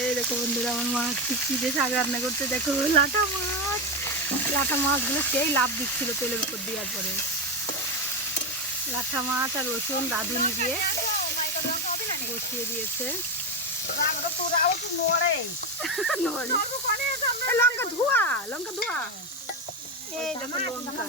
এই দেখো বন্ধুরা, আমার মা কি দিয়ে শাক রান্না করতে, দেখো লাটা মাছগুলো সেই লাভ দিচ্ছিল তেলের উপর দেওয়ার পরে। লাটা মাছ আর রসুন রাঁধুনি দিয়ে বসিয়ে দিয়েছে। লঙ্কা ধোয়া এই দেখো লঙ্কা।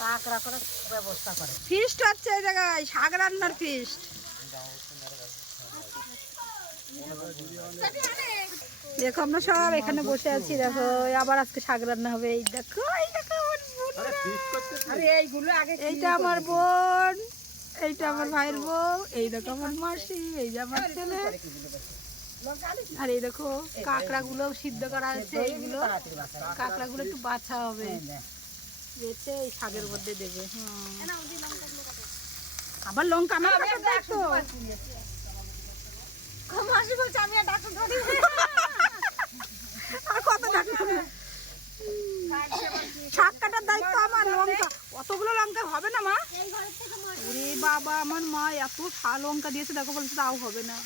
কাঁকড়া করে ব্যবস্থা করে ফিস্ট হচ্ছে এই জায়গায়, শাক রান্নার ফিস্ট। দেখো আমরা সব এখানে বসে আছি, দেখো আবার আজকে শাক রান্না হবে। এই দেখো এইটা আমার বোন, এইটা আমার ভাইয়ের বউ, এই দেখো আমার মাসি, এই যে আমার ছেলে। আর এই দেখো কাঁকড়া গুলো সিদ্ধ করা হয়েছে, এইগুলো কাঁকড়া গুলো একটু বাছা হবে, বেছে এই শাকের মধ্যে দেবে। আবার লঙ্কা আমার দেখো মাসি বলছে আমি আর ডাক্তার ধরি আর কত ডাক্তার। শাক কাটার দায়িত্ব আমার। লঙ্কা অতগুলো লঙ্কা হবে না মা? ওরে বাবা, আমার মা এত লঙ্কা দিয়েছে, দেখো বলছে তাও হবে না।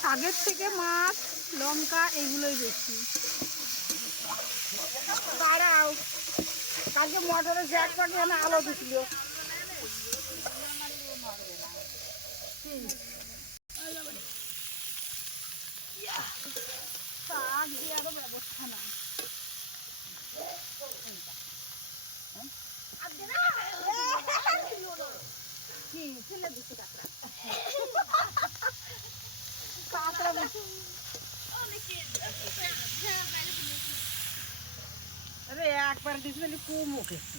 শাকের থেকে মাছ লঙ্কা এগুলোই বেশি। দাঁড়াও, কালকে মটরের জ্যাক পাঠিয়ে আলো দিছিল। শাক দিয়ে আরো ব্যবস্থা নাই। আরে একবার দিয়েছিল কম মুখেছি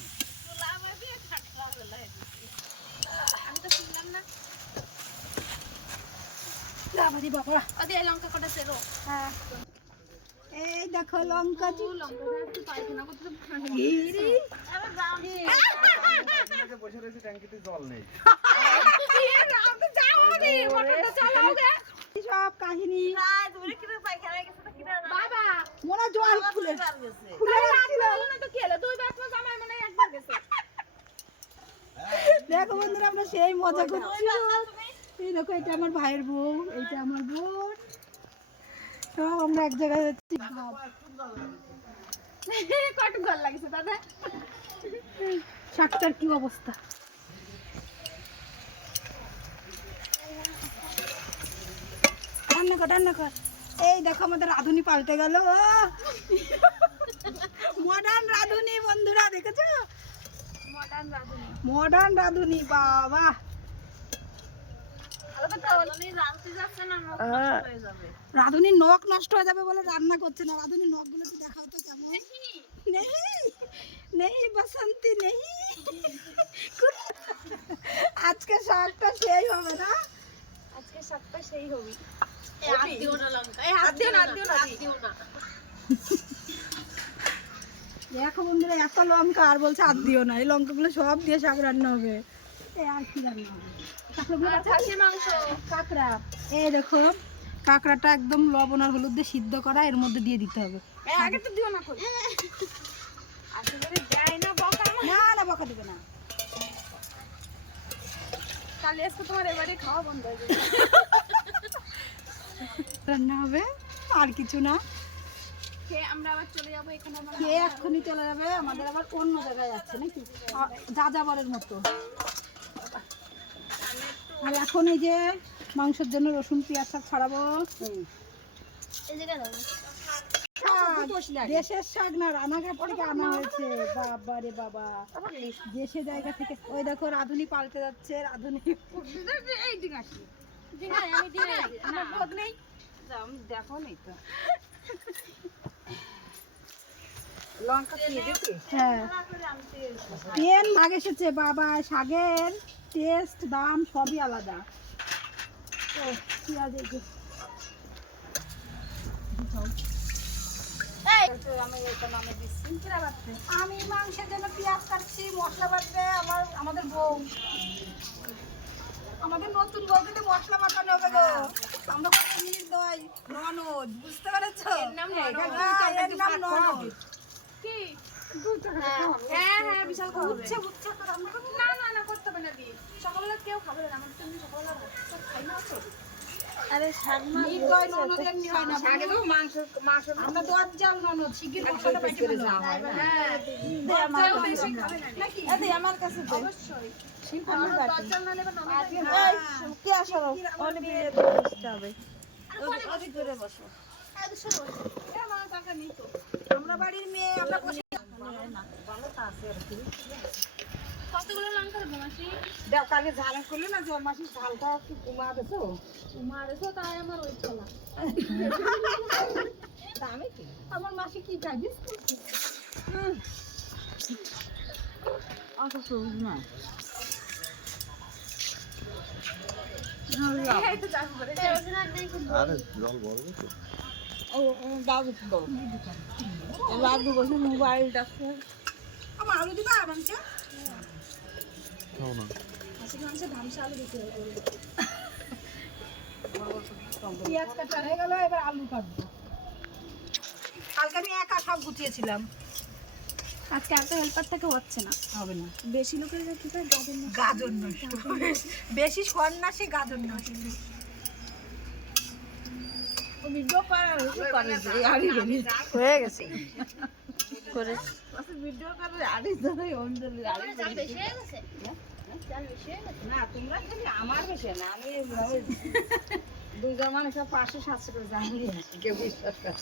আমি তো শুনলাম না। বাবা। লঙ্কা কটা সেরো। হ্যাঁ, এই দেখো লঙ্কা বসে রয়েছে, ট্যাঙ্কিতে জল নেই। সব কাহিনী মনে জল খুলে দেখো বন্ধুরা, আমরা সেই মজা করছি। এই দেখো এটা আমার ভাইয়ের বউ, এইটা আমার বোন, সব আমরা এক জায়গায় যাচ্ছি। কত ভালো লাগছে দাদা, শাকটার কি অবস্থা। রান্না কর। এই দেখো আমাদের রাঁধুনি পাল্টে গেল, মডার্ন রাঁধুনি বন্ধুরা, দেখেছো? মডার্ন রাঁধুনি বাবা। রাঁধুনির নখ নষ্ট হয়ে যাবে বলে রান্না করছে না। রাঁধুনির নখ গুলো তো দেখাও তো কেমন। নেই বসন্তি নেই। আজকে শাকটা সেই হবে না? আজকে শাকটা সেই হবে। দেখো বন্ধুরা, এত লঙ্কা আর বলছে আর দিও না। এই লঙ্কাগুলো সব দিয়ে শাক রান্না হবে। আর কি রান্না হবে? কাঁকড়া। এই দেখো কাঁকড়াটা একদম লবণ আর হলুদ দিয়ে সিদ্ধ করা, এর মধ্যে দিয়ে দিতে হবে। আগে তো দিও না, না বকা দিবে না। কালে আজকে তোমার এবারে খাওয়া বন্ধ হয়ে যাবে। রান্না হবে আর কিছু না। খেয়ে আমরা আবার চলে যাবো। এখানে আমরা খেয়ে এক্ষুনি চলে যাবে, আমাদের আবার অন্য জায়গায় যাচ্ছে নাকি যাযাবরের মতো। আর এখন এই যে মাংসের জন্য রসুন পেঁয়াজ সব ছাড়াবো। এই জায়গায় যাবো। দেশের শাক না, রানাঘাট থেকে আনা হয়েছে। বাবা রে বাবা, দেশের জায়গা থেকে। ওই দেখো রাঁধুনি পাল্টে যাচ্ছে। রাঁধুনি এই দিকে আসি, আমার বোধ নেই, দেখো নি তো লঙ্কা দিয়ে দিতে। হ্যাঁ, তেল আগ এসেছে বাবা। শাকের টেস্ট দাম সবই আলাদা। আমি মাংসের জন্য পেঁয়াজ কাটছি, মশলা বাটবে আমাদের বউ। আমাদের নতুন বউ কিন্তু মশলা বাটানো হবে গো। আমরা কত নির্দয় ননদ, বুঝতে পেরেছো? এর নাম ননদ। কি? হ্যাঁ বিশাল খাওয়া হবে। উচ্ছে তো রান্না করবো। না করতে হবে না দি সকালবেলা কেউ খাবে না আমার তুমি সকালবেলা ভাত খাই না তো আরে শাক মাছ কই ননদ এমনি হয় না আগে তো মাংস মাংস আমরা দোয়াত জাল ননদ শিগগির কষাটা বাইটে ফেলো হ্যাঁ দে আমার কেউ বেশি খাবে না নাকি দে আমার কাছে দে অবশ্যই শিল্পামি আমার বাটি দরজা না নেবে ননদ এই কে আসো অনেক বিয়ে বসতে হবে ওদিক করে বসো আমার টাকা নেই তো আমরা বাড়ির মেয়ে আমরা বসে কতগুলো লঙ্কা দেবো মাসি দেখ কালকে ঝাল করলে না জল মাসির ঝালটা একটু কমা দেছো মারেছো তাই আমার ওই খেলা দামে কি আমার মাসি কি খায় বিস্কুট অত সবুজ না এই তো চাষ করে আরে জল ভরবে তো ও বাবু তো বাবু বসে মোবাইল দেখছে আমার আলু দিবা মাংস খাও না আজকে মাংস ধামসা আলু দিতে হবে পেঁয়াজ কাটা হয়ে গেল এবার আলু কাটবো কালকে আমি একা সব গুছিয়েছিলাম আজকে এত হেল্পার থেকে হচ্ছে না হবে না বেশি লোকের কি করে গাজর নষ্ট বেশি সন্ন্যাসী গাজর নষ্ট ভিডিও করা করে আড়ি রেডি হয়ে গেছে করে ভিডিও করে আড়ি ধরে অঞ্জলি আড়ি বেশি হয়ে গেছে চাল বেশি হয়ে গেছে না তোমরা খালি আমার বেশি না আমি দুইজন মানুষ 500-700 করে জানি কেউ বিশ্বাস করে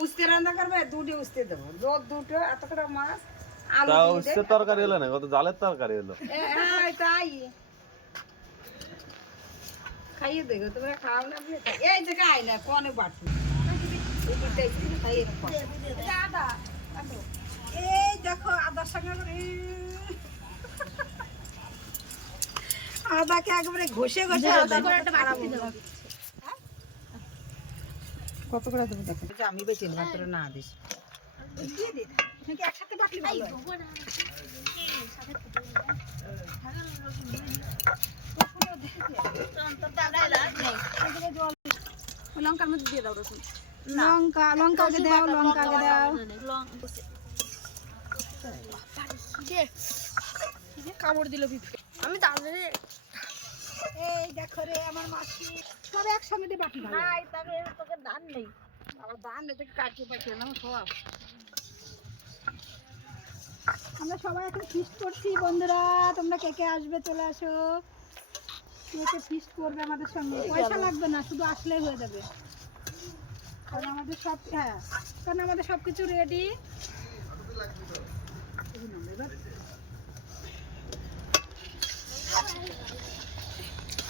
উস্তে রান্না করবে দুটি উস্তে দেবো রোদ দুটো এত করে মাছ আলু তাও দিয়ে সে তরকারি হলো না কত জালের তরকারি হলো হ্যাঁ তাই খাইয়ে দেখো তোমরা খাও না এই যে খাই না কোনে বাটি এই দেখো আদার সঙ্গে আদাকে একবারে ঘষে ঘষে আদা করে একটা বাটি দেবো কত করে দেবো দেখো যে আমি বেশি নেব তোরা না দিস দিয়ে দিন নাকি একসাথে বাটি ভালো হয়? লঙ্কার মধ্যে দিয়ে দাও রসুন লঙ্কা আগে দাও লঙ্কা আগে দাও কামড় দিল পিঁপড়ে আমি তাড়াতাড়ি এই দেখো রে আমার মাসি সব একসঙ্গে দিয়ে বাটি ভালো হয়। তোকে দান নেই আমার দান নেই তোকে কাটিয়ে পাঠিয়ে না খাওয়া আমরা সবাই এখন ফিস্ট করছি বন্ধুরা তোমরা কে কে আসবে চলে আসো কে কে ফিস্ট করবে আমাদের সঙ্গে পয়সা লাগবে না শুধু আসলেই হয়ে যাবে কারণ আমাদের সব কারণ আমাদের সব কিছু রেডি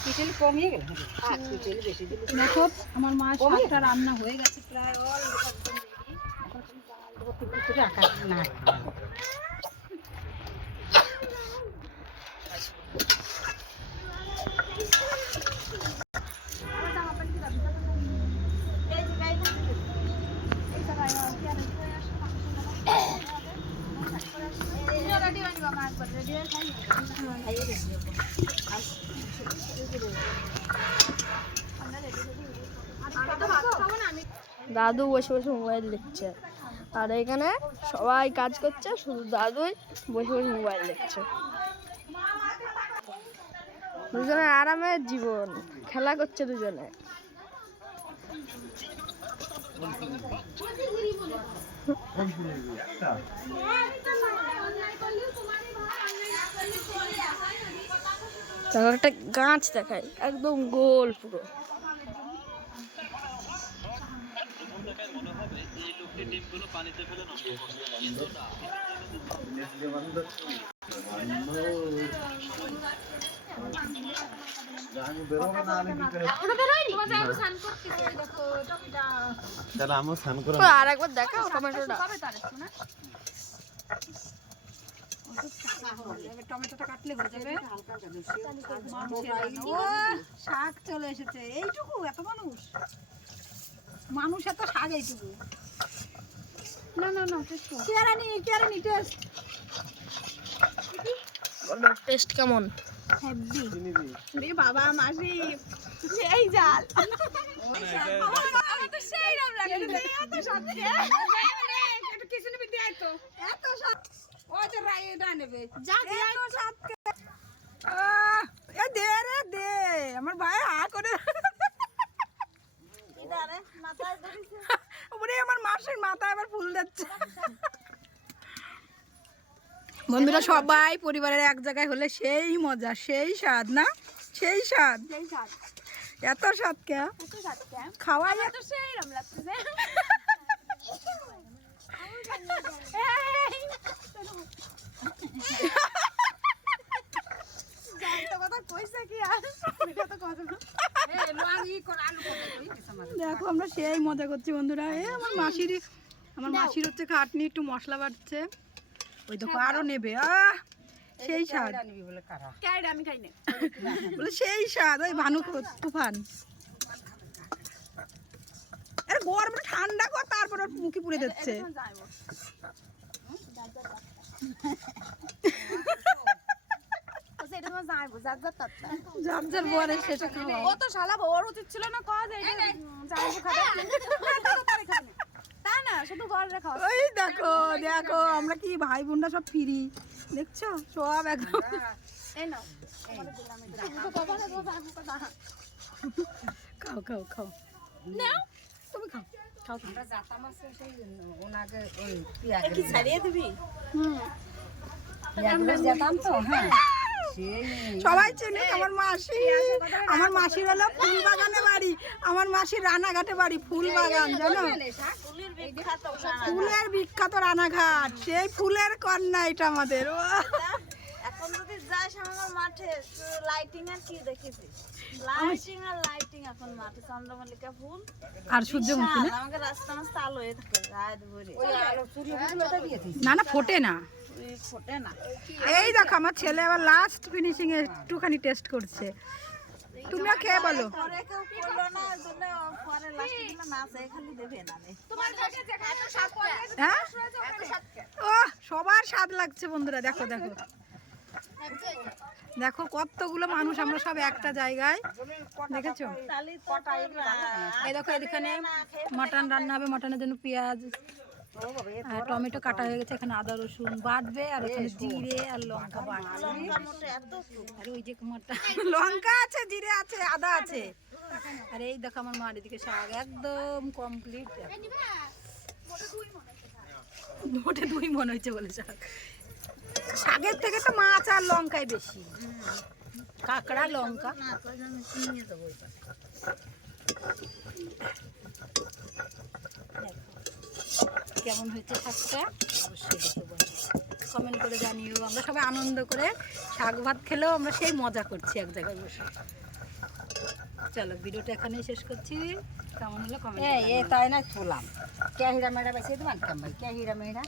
পিঠেল কমিয়ে গেল পিঠেল বেশি দিলে দেখো আমার মা শাকটা রান্না হয়ে গেছে প্রায় অল রাখা না রেডি হয়নি বাবা একবার রেডি হয়ে খাই দাদু বসে বসে মোবাইল দেখছে আর এখানে সবাই কাজ করছে শুধু দাদুই বসে বসে মোবাইল দেখছে দুজনের আরামের জীবন খেলা করছে দুজনে তারপর একটা গাছ দেখায় একদম গোল পুরো তাহলে আমিও স্নান করে আর একবার দেখাও টমেটোটা টমেটোটা কাটলে হয়ে যাবে ও শাক চলে এসেছে এইটুকু এত মানুষ এত শাক এইটুকু না না না কেরানি টেস্ট টেস্ট কেমন হেভি রে বাবা মাসি সেই জাল আমার তো সেই রাম লাগে এত সাথে একটু কিছু নিবি দিয়ে তো এত শাক ও যে রাই না নেবে যা এত শাক এ দে রে দে, আমার ভাই হা করে ওরে আমার মাসের মাথায় আবার ফুল দিচ্ছে। বন্ধুরা সবাই পরিবারের এক জায়গায় হলে সেই মজা, সেই স্বাদ না, সেই স্বাদ, এত স্বাদ কে খাওয়াই তো সেই রকম লাগতেছে। কথা কইছে কি আর এটা তো কথা না। দেখো আমরা সেই মজা করছি বন্ধুরা। এ আমার মাসির হচ্ছে খাটনি, একটু মশলা বাটছে, ওই দেখো আরো নেবে। সেই স্বাদ, ক্যারেট আমি খাই না। বলে সেই স্বাদ। ওই ভানু তুফান আরে গরম ঠান্ডা কর, তারপর ওর মুখে পুড়ে দিচ্ছে। এটা তোমার যাইবো যার যার তাত্তা। যার যার বরে সেটা খাওয়া। ও তো শালা ওর উচিত ছিল না কজ এই যাইবো খাবে। তা না শুধু ঘরে খাওয়া। ওই দেখো দেখো আমরা কি ভাই বোনরা সব ফিরি, দেখছো সব একদম। এই নাও আমাদের দিলাম এটা। তো বাবা না তো যাইবো কথা। খাও খাও খাও, নাও তুমি খাও খাও। আমরা জাতা মাছ সেই ওনাকে ওই পেঁয়াজ কি ছাড়িয়ে দিবি? পেঁয়াজ যেতাম তো। হ্যাঁ সবাই চেনে আমার মাসি। আমার মাসির হলো ফুল বাগানে বাড়ি, আমার মাসির রানাঘাটে বাড়ি, ফুল বাগান জানো, ফুলের বিখ্যাত রানাঘাট, সেই ফুলের কন্যা এটা আমাদের। এখন যদি যাস আমার মাঠে লাইটিং আর কি দেখেছিস? লাইটিং আর লাইটিং এখন মাঠে চন্দ্রমল্লিকা ফুল আর সূর্যমুখী না, আমাকে রাস্তা মাস্তা আলো হয়ে থাকে রাত ভরে ওই আলো সূর্যমুখীটা দিয়ে দিস। না না ফোটে না। ফোটে না। এই দেখো আমার ছেলে আবার লাস্ট ফিনিশিং এ একটুখানি টেস্ট করছে, তুমিও খেয়ে বলো। পরে কেউ করলো না দিলে পরে লাস্টে দিলে না চাই খালি দেবে না তোমার কাছে যে এত স্বাদ করে হ্যাঁ ও সবার স্বাদ লাগছে বন্ধুরা। দেখো দেখো দেখো কতগুলো মানুষ আমরা সব একটা জায়গায়, দেখেছো? এই দেখো এখানে মাটন রান্না হবে, মাটনের জন্য পেঁয়াজ আর টমেটো কাটা হয়ে গেছে, এখানে আদা রসুন বাটবে, আর ওখানে জিরে আর লঙ্কা বাটবে। আর ওই যে লঙ্কা আছে, জিরে আছে, আদা আছে। আর এই দেখো আমার মার এদিকে শাক একদম কমপ্লিট। মোটে 2 মন হয়েছে বলে শাক। শাকের থেকে তো মাছ আর লঙ্কাই বেশি, কাঁকড়া লঙ্কা। কেমন হয়েছে শাকটা অবশ্যই দেখে বলো, কমেন্ট করে জানিও। আমরা সবাই আনন্দ করে শাক ভাত খেলেও আমরা সেই মজা করছি এক জায়গায় বসে। চলো ভিডিওটা এখানেই শেষ করছি, কেমন হলো কমেন্ট। তাই না থুলাম কে হিরা মেয়েরা বেশি তোমার কেমন কে হিরা মেয়েরা